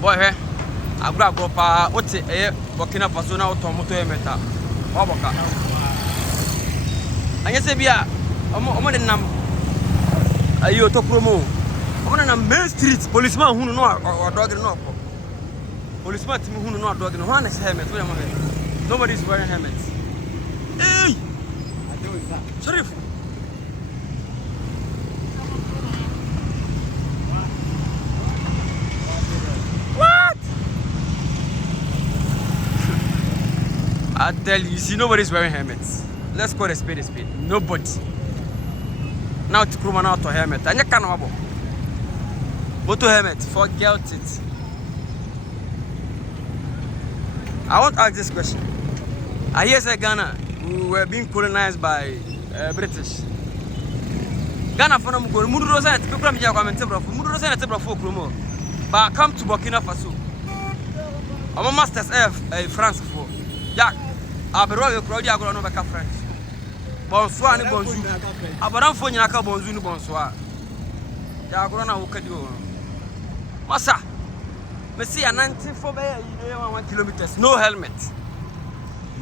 Boy, I grab up what's it? Burkina Faso now to moto emeta. Wabaka. And you say, Bia, I'm on the name. Are you to promo? I'm on the main streets. Policeman who know or dog no. Policeman who know dog no one is helmet. Nobody's wearing helmets. Hey! Sharif. I tell you, see, nobody's wearing helmets. Let's call a spade a spade. Nobody. Now to come out to helmet. And you can't have motor helmet. Forget it. I want to ask this question. I hear say Ghana, we were being colonized by British. Ghana for them go. Mudu rosa people come here comment bro. Mudu rosa na bro for promo. But come to Burkina Faso. I'm a masters France for. Jack. Abero we crowd ya go no be ka French. Bonsoir ni bonjour. Abaran fo nyina ka bonjour ni bonsoir. Ya go na wo kadi o. Masa. Me see a 94 by 1 kilometers no helmet.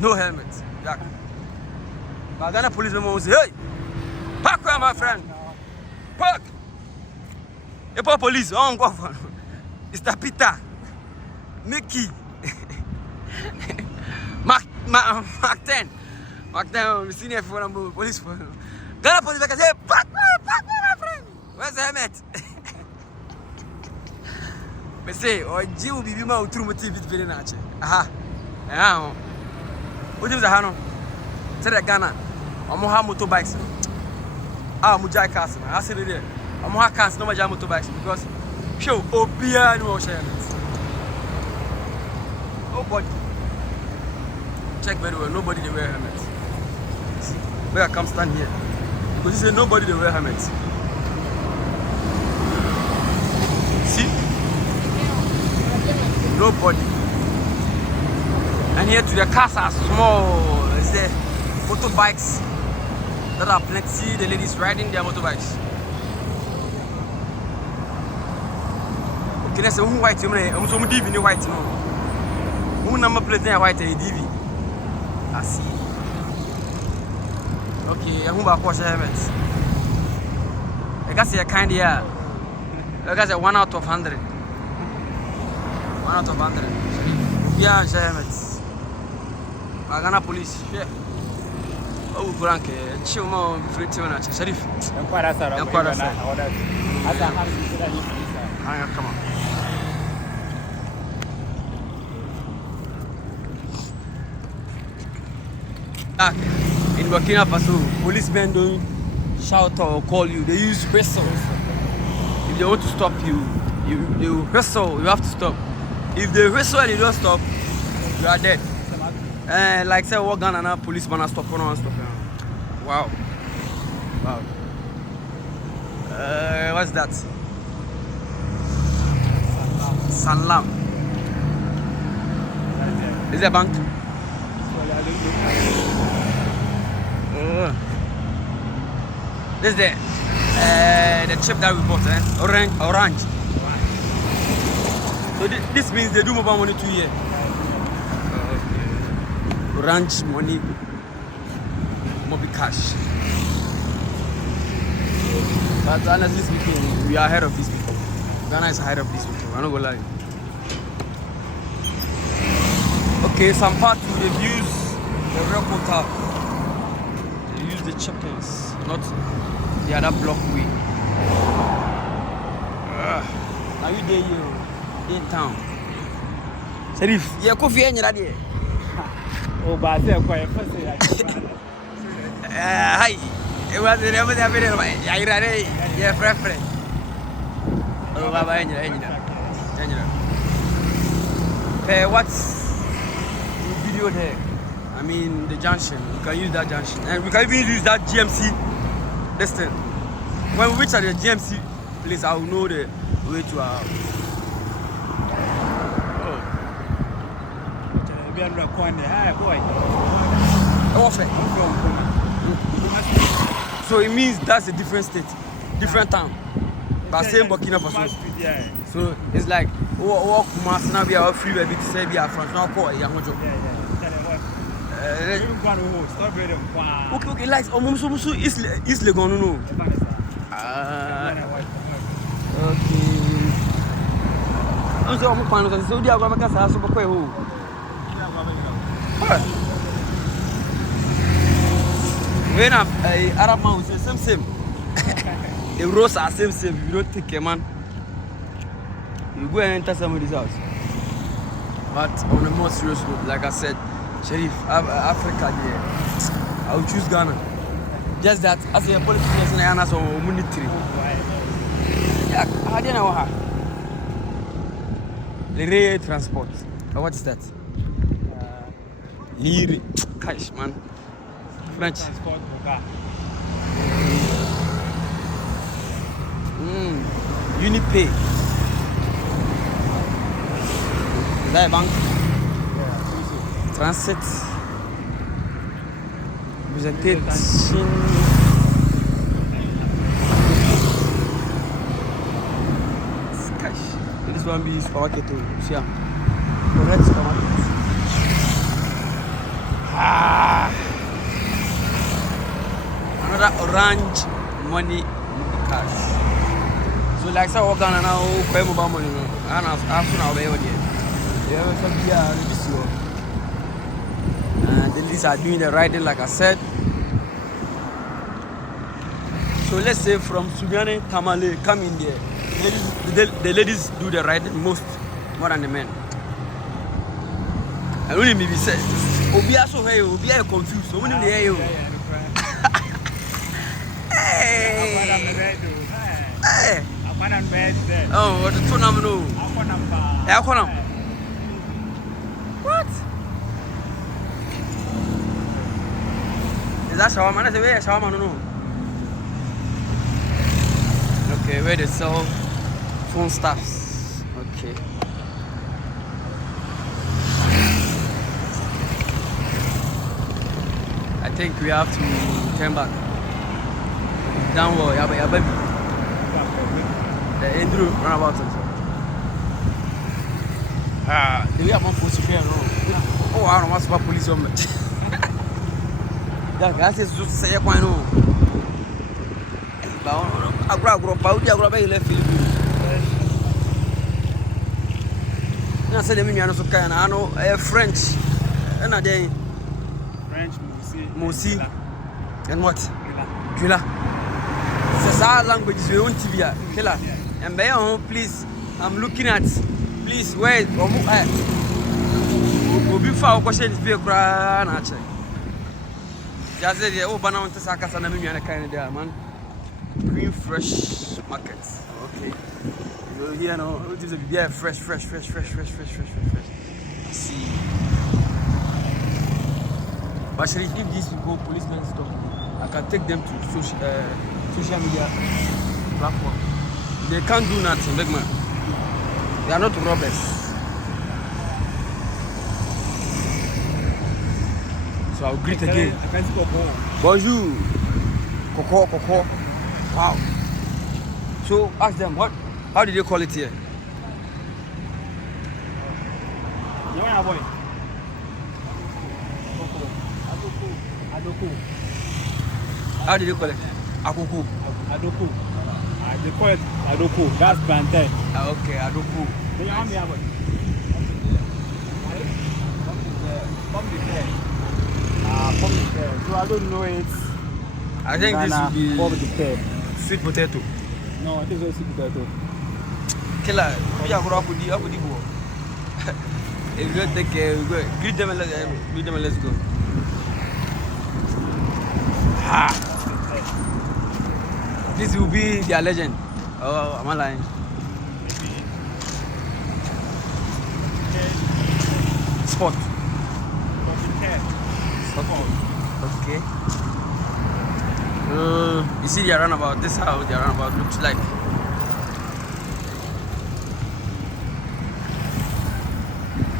No helmet. Jack. But Ghana police will say, hey, park where my friend. Park. The police, on go for Mr. Peter. Mickey. Mark 10. Mark 10, we see everyone police for Ghana police like I say, park my friend. Where's the helmet? Me say, oh, Jill be my true TV video nache. Aha. Yeah. What is the Hano? Say that Ghana. I'm gonna have motorbikes. I'm gonna drive cars. I said it there. I'm gonna have cars, no more motorbikes because show Obia no share it. Nobody. Check very well. Nobody they wear helmets. Where I come stand here because you say nobody they wear helmets. See? Nobody. And here to the cars are small. Is there motorbikes that are plenty? The ladies riding their motorbikes. Okay, let's say who white? I'm so deep in the white no. Who number plate there white DV? I see. Okay, I'm going to wash helmets. I guess you're kind here. I guess 1 out of 100. 1 out of 100. Yeah, helmets. Ghana police. Yeah. Oh, Frank, chill more free to watch. Sharif. Come on. In Burkina Faso, policemen don't shout or call you. They use whistle. If they want to stop you, they whistle. You have to stop. If they whistle and you don't stop, you are dead. Like say what Ghana now policeman are stop on stop. Wow. Wow. What's that? Sanlam. Is it a bank? This is the chip that we bought, orange. So this means they do mobile money 2 years. Orange money, mobile cash. But honestly speaking, we are ahead of these people. Ghana is ahead of these people. I'm not gonna lie. Okay, some parts they've used the real quota. They use the chickens, not the other block way. Now you there, you in town. Sharif, you coffee any day? Oh, but they're quite first. Hi, it was never happening. I read yeah, preference. Oh, Baba, what's video there? I mean, the junction. We can use that junction, and we can even use that GMC. This thing. When we reach at the GMC place, I will know the way to our. So it means that's a different state, different town, but same Burkina Faso. So it's like Walk master be our free baby to say be our front now call young job. Okay, like almost is Legon no. Okay. I'm so much fun. So they are going to casa so quite who. When a Arab man say same. The roads are same. You don't take a man. You go and enter somebody's house. But on a more serious note, like I said, Sheriff, Africa there, I would choose Ghana. Just that as a politician, I answer military. I didn't know how. The rail transport. What is that? Liri. Cash, man. French. Unipay. Is that a bank? Yeah, transit. Presentation. Cash. This one be supermarket too. See ya. Correct supermarket. Another orange money cash. So like so what Ghana now pay mobile money no. And as soon as we are there. Yeah, some here this year. And the ladies are doing the riding like I said. So let's say from Subiane, Tamale, come in there. The ladies do the riding more than the men. And only maybe say, Obia so hey, Obia confused. So many hear you. Hey. Oh, what the two number no? What? Is that shawarma? That's the way shawarma no. Okay, where they sell phone stuffs. Okay. I think we have to turn back. Downward, yeah, baby. The Andrew runabout. The way I'm supposed to feel, no. Oh, I don't want to police so much. That guy says to say, I know. I grab a left. I said, I know French. And a day. French, Moussi. And what? Killer. It's our language, we want to be a killer. And by your please, I'm looking at, please, wait, or before questions be a grand actually. Just say, oh, banana to Sakas and a kind of there, man. Green fresh markets. Okay. So here now, it is a yeah, fresh. See. But if these people, policemen stop, I can take them to social media platform. They can't do nothing, big man. They are not robbers. So I'll greet again. Bonjour. Coco. Wow. So ask them how did they call it here? Yeah, boy. Adoko. How did they call it? Akoko. Adoko. They call it Adoko. That's plantain. Okay, Adoko. So I don't know it. I think this will be sweet potato. No, I think it's sweet potato. Killer, we are going to go. If you take care, greet them and let's go. This will be their legend. Oh, am I lying? Spot. Okay. You see their runabout. This is how their runabout looks like.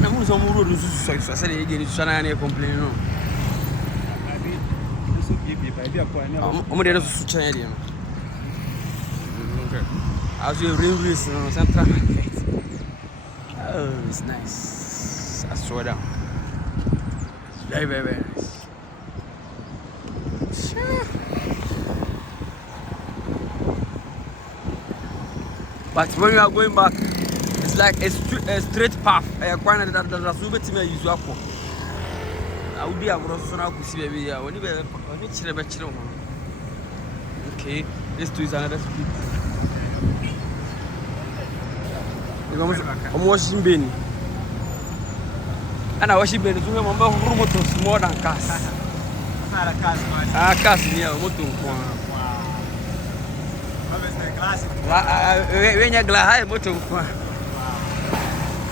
I'm going to say again. It's not complaining. I'm going to say again. As you race no central market. Oh, it's nice. I swear down. It's very, very, very nice. Sure. But when you are going back, it's like a straight path. I would be able to see baby. Okay, this too is another street. I'm washing bin. And I washing bin. So I'm more than cars. Cars near motor. When you're glad, motor.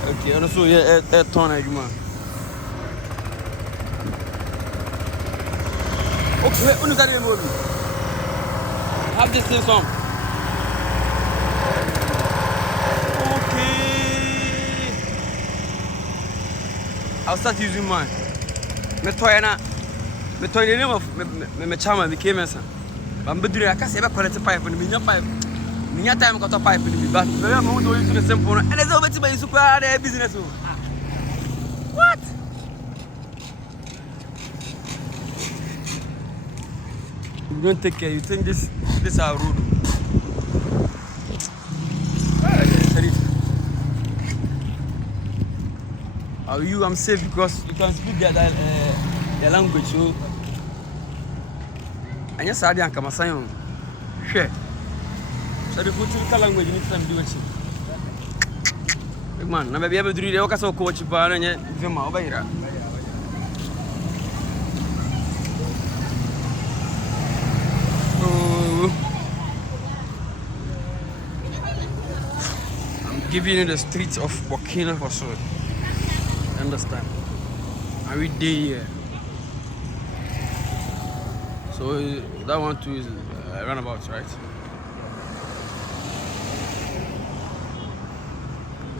Okay, and also a ton of human. Okay, when you got a movie, have this thing song. Okay, I'll start using mine. Me toy the name of me chama became a son. I'm doing a case of quality pipe and me pipe. Me time got a pipe in the back. I'm going to the same phone and it's over to my super business. What? You don't take care. You think this are rude. Are you? I'm safe because you can speak their language. So, and yes, I didn't come aside. Sure. So the food language you need to do it. Big man, na be able to do the okaso coach ba na nye vema obayira. I'm giving you the streets of Burkina Faso. Understand? Are we there here? So that one too is runabout, right?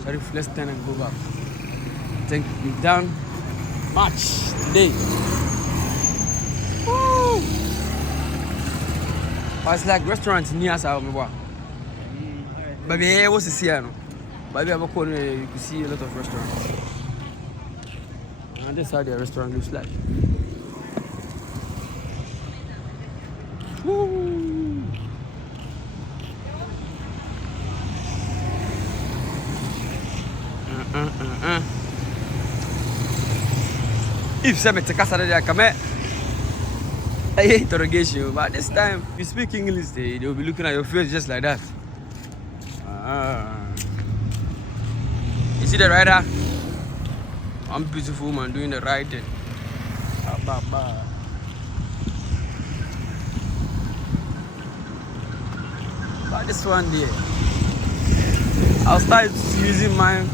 Sorry, let's turn and go back. I think we've done much today. Woo! But it's like restaurants near us. But yeah, what's the here? But you could see a lot of restaurants. And this is how the restaurant looks like. Woo! If some take us there, come here. I hate interrogation, but this time you speak English, they will be looking at your face just like that. You see the rider? One beautiful woman doing the riding. But this one there, I'll start using mine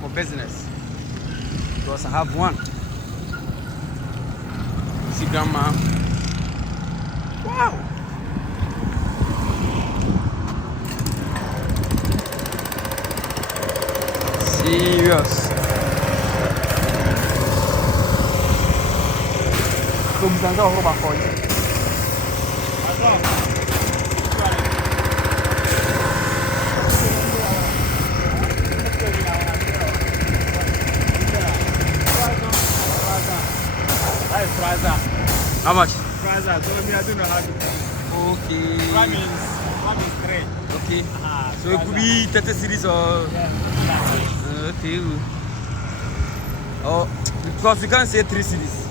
for business because I have one. See grandma. Wow. Serious. Không dám cho bà khỏi. How much? Fraza, so me I don't know how to. Okay. One is 3. Okay. So it could be 30 cities or. Yeah. Okay. Oh, because you can't say 3 cities.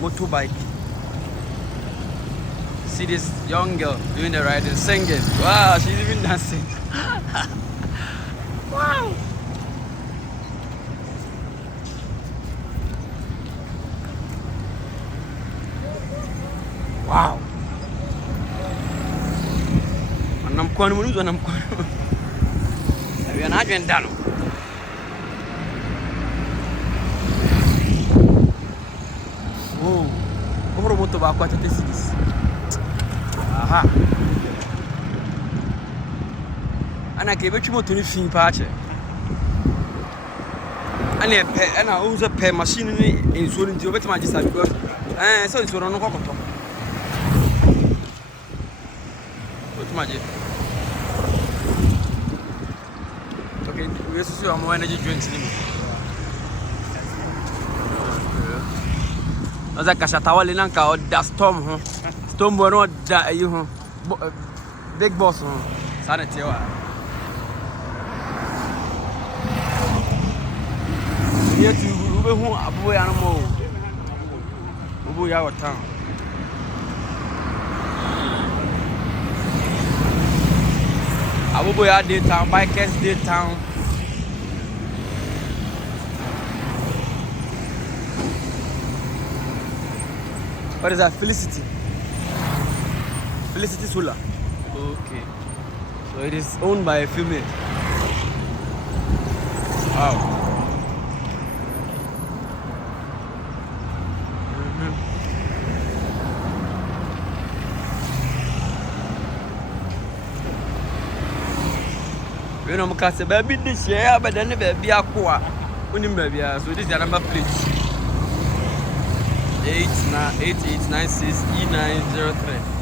Motorbike. See this young girl doing the riding, singing. Wow, she's even dancing. Wow. Wow. And I'm going to lose and I'm going to. We are not going down. Oh, over motor back what it is. Aha. And I gave you more to the patch. And I also pay machine in Sweden to bet my disaster because so it's on a cocoa. What's magic? Okay. We see more energy drinks in him. As a Kashatawa Linanka or that storm, storm were not that you big boss, sanity. Here to who are boy animal. Who are our town? I will go out daytown, bikers daytown. What is that? Felicity. Felicity Solar. Okay. So it is owned by a female. Wow. You know, because the baby this year, but then the baby are poor. So this is the number plate. 8896 E903.